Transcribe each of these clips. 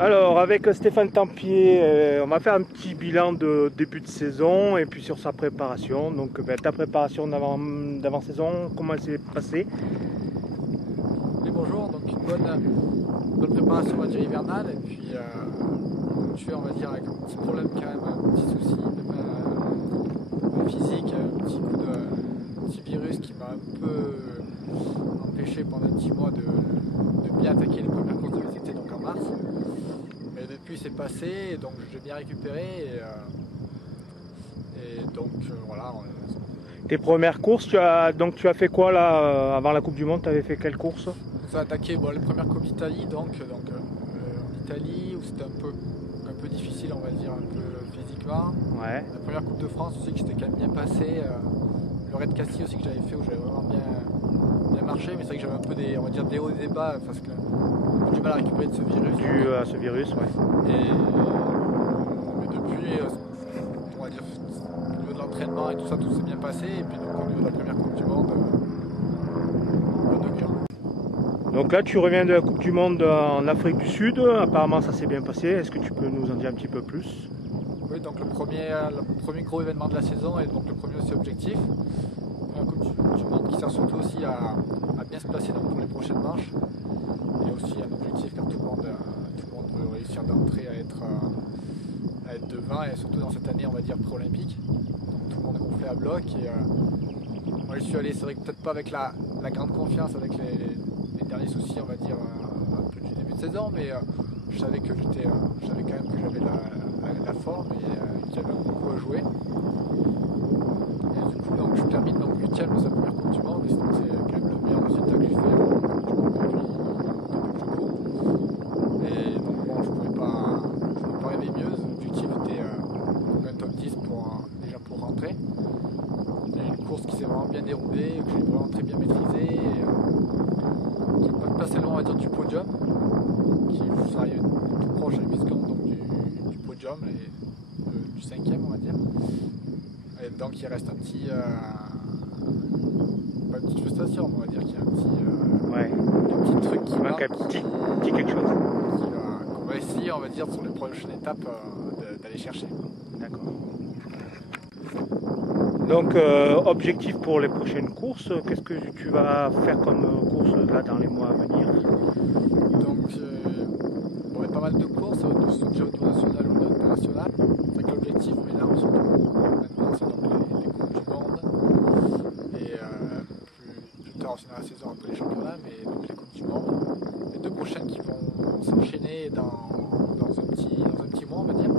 Alors, avec Stéphane Tempier, on va faire un petit bilan de début de saison et puis sur sa préparation. Donc, ta préparation d'avant-saison, comment elle s'est passée? Oui, bonjour, donc une bonne préparation, on va dire, hivernale, et puis ponctuée, on va dire, avec un petit problème quand même, un petit souci physique, un petit virus qui m'a un peu empêché pendant un petit mois de bien attaquer les premières courses de l'été, donc en mars. Mais depuis c'est passé, et donc j'ai bien récupéré, et donc voilà. Tes premières courses, tu as fait quoi là avant la Coupe du Monde? Tu avais fait quelle course? On a attaqué les premières coupes d'Italie, en Italie où c'était un peu difficile, on va dire, un peu physiquement. Ouais. La première Coupe de France aussi, que j'étais quand même bien passé. Le Raid Castille aussi que j'avais fait, où j'avais vraiment bien marché, mais c'est vrai que j'avais un peu des hauts et des bas parce que j'ai du mal à récupérer de ce virus. Dû à ce virus, ouais. Mais depuis, on va dire, au niveau de l'entraînement et tout ça, tout s'est bien passé. Et puis donc, au niveau de la première Coupe du Monde, Donc là, tu reviens de la Coupe du Monde en Afrique du Sud. Apparemment, ça s'est bien passé. Est-ce que tu peux nous en dire un petit peu plus? Oui, donc le premier gros événement de la saison et donc le premier aussi objectif. La Coupe du Monde qui sert surtout aussi à bien se placer pour les prochaines manches. Et aussi un objectif car tout le monde veut réussir d'entrer à être devant, et surtout dans cette année, on va dire, pré-olympique. Donc tout le monde est gonflé à bloc. Et moi je suis allé, c'est vrai que peut-être pas avec la grande confiance, avec les derniers soucis, on va dire, un peu du début de saison, mais je savais quand même que j'avais la forme et qu'il y avait beaucoup à jouer. Et du coup, donc, je termine donc 8ème de sa première Coupe du Monde, et c'est quand même le meilleur résultat que j'ai fait en Coupe du Monde depuis que je cours. Et donc bon, je pouvais pas rêver mieux. L'objectif était un top 10 déjà pour rentrer. Il y a une course qui s'est vraiment bien déroulée, que j'ai vraiment très bien maîtrisée, et qui n'est pas assez loin, on va dire, du podium, qui sera tout proche à 8 secondes donc, du podium et du 5e, on va dire. Et donc il reste pas une petite frustration, on va dire qu'il y a un petit truc qui manque, un petit quelque chose. Qu'on va essayer, on va dire, sur les prochaines étapes d'aller chercher. D'accord. Donc, objectif pour les prochaines courses, qu'est-ce que tu vas faire comme course là dans les mois à venir? Donc, il y a pas mal de courses, déjà au niveau national ou international. C'est vrai que l'objectif, mais là, maintenant, c'est donc les Coupes du Monde. Et plus tard aussi dans la saison, après les championnats, mais donc les Coupes du Monde. Les deux prochaines qui vont s'enchaîner dans un petit mois, on va dire,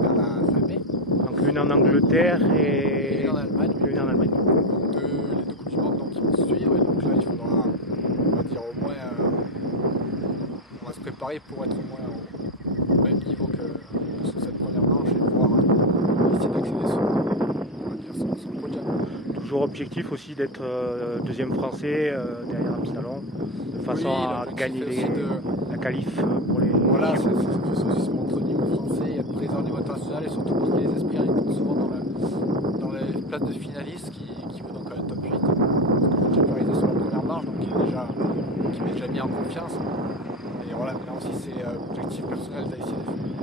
vers la fin mai. Donc, une en Angleterre et une en Allemagne. Les deux Coupes du Monde donc, qui vont se suivre, et donc là, il faudra, on va dire, au moins, on va se préparer pour être au moins au même niveau que sur cette première manche et pouvoir essayer d'accéder sur le podium. Toujours objectif aussi d'être deuxième français derrière Absalon, de façon à gagner la qualif pour les... Voilà, c'est aussi se montrer au niveau français, être présent au niveau international, et surtout marquer les esprits, en souvent dans les places de finalistes qui vaut donc un top 8. Ce que j'ai déjà réalisé sur la première marche, donc qui m'est déjà mis en confiance. Et voilà, maintenant aussi c'est l'objectif personnel d'essayer de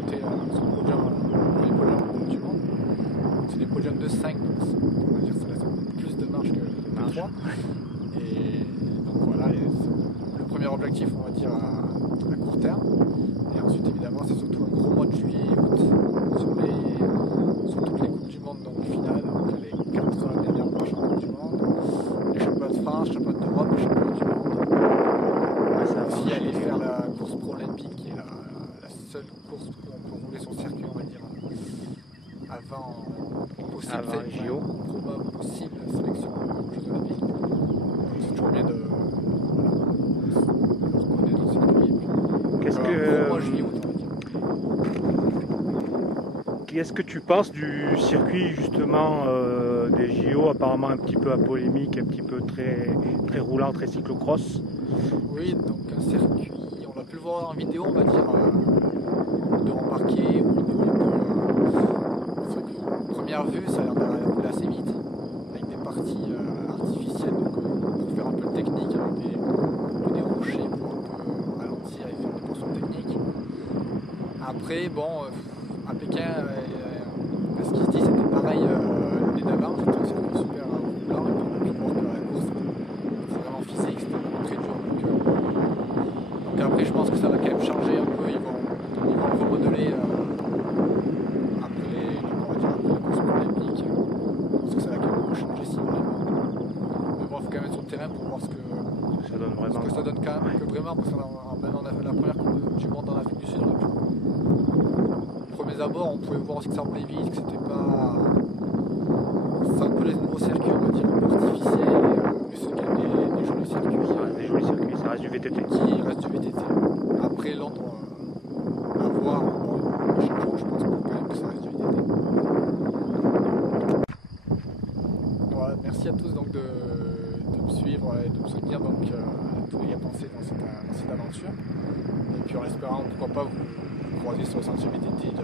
monter sur le podium, le premier podium du monde. C'est des podiums de 5, donc on va dire que ça laisse plus de marge que de 3. Et donc voilà, le premier objectif, on va dire, à court terme. Et ensuite, évidemment, c'est surtout un gros mois de juillet et août sur toutes les Coupes du Monde, donc finales, donc les 4 dernières manches en Coupe du Monde, les championnats de France, championnats d'Europe, les championnats du monde. Aussi aller faire la course pro-olympique, qui est la seule course où on peut rouler sur le circuit, on va dire, avant JO. Probable possible sélection aux Jeux Olympiques. Donc c'est toujours bien de reconnaître le circuit. Qu'est-ce que tu penses du circuit justement des JO, apparemment un petit peu à polémique, un petit peu très roulant, très cyclocross? Oui, donc un circuit, on a pu le voir en vidéo, on va dire, de rembarquer, ou vidéo c'est vrai que première vue, ça a l'air d'aller rouler assez vite, avec des parties artificielles, donc pour faire un peu de technique, avec des rochers pour un peu ralentir et faire des portions techniques. Après, bon, à Pékin, ce qui se dit, c'était pareil l'année d'avant, c'était un circuit super roulant, et puis on a pu voir que la course, c'était vraiment physique, c'était vraiment très dur. Donc après, je pense que ça va quand même changer un peu, ils vont remodeler après la course olympique. Je pense que ça va quand même beaucoup changer si vraiment. Mais bon, il faut quand même être sur le terrain pour voir ce que Ça donne vraiment. ça donne quand même, que vraiment, parce que même on a fait la première Coupe du Monde en Afrique du Sud, on a pu. Aux premiers abords, on pouvait voir aussi que ça roulait vite, que c'était pas. C'est un peu les nouveaux circuits, on va dire, un peu artificiels, mais c'est quand même des jolis circuits. Des jolis circuits, ça reste du VTT. Qui reste du VTT. Après, Londres, à voir, bon, le changement, je pense quand même que ça reste du VTT. Voilà, merci à tous donc, de me suivre et de me soutenir donc, pour y penser dans cette aventure. Et puis en espérant, pourquoi pas, vous croiser sur le sentier VTT